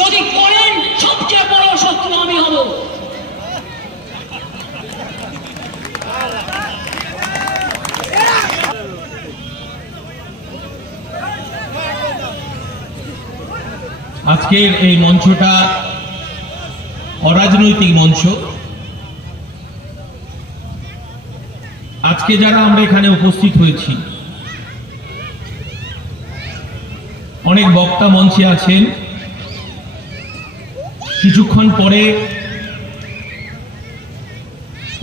যদি করেন সবচেয়ে বড় শত্রু আমি হব। আজকের এই মঞ্চটা অরাজনৈতিক মঞ্চ। আজকে যারা আমরা এখানে উপস্থিত হয়েছি, অনেক বক্তা মঞ্চে আছেন। কিছুক্ষণ পরে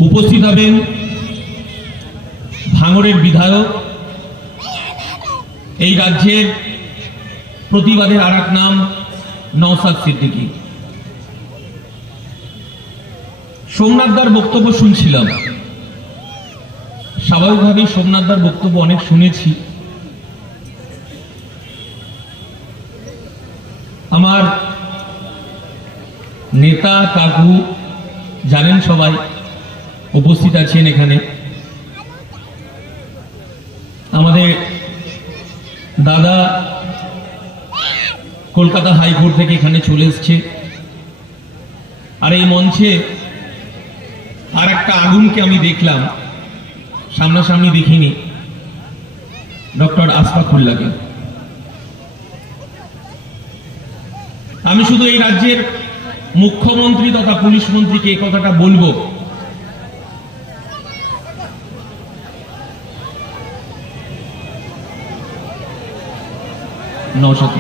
উপস্থিত হবেন ভাঙড়ের বিধায়ক, এই রাজ্যের প্রতিবাদের আর এক নাম নওশাদ সিদ্দিকী। সোমনাথদার বক্তব্য শুনছিলাম, স্বাভাবিকভাবেই সোমনাথদার বক্তব্য অনেক শুনেছি। আমার নেতা কাকু জানেন, সবাই উপস্থিত আছেন এখানে। আমাদের দাদা কলকাতা হাইকোর্ট থেকে এখানে চলে এসছে। আর এই মঞ্চে আর একটা আগুনকে আমি দেখলাম, সামনাসামনি দেখিনি, ডক্টর আশফাকুল্লাহকে। আমি শুধু এই রাজ্যের মুখ্যমন্ত্রী তথা পুলিশ মন্ত্রীকে এই কথাটা বলবো, নওশাদ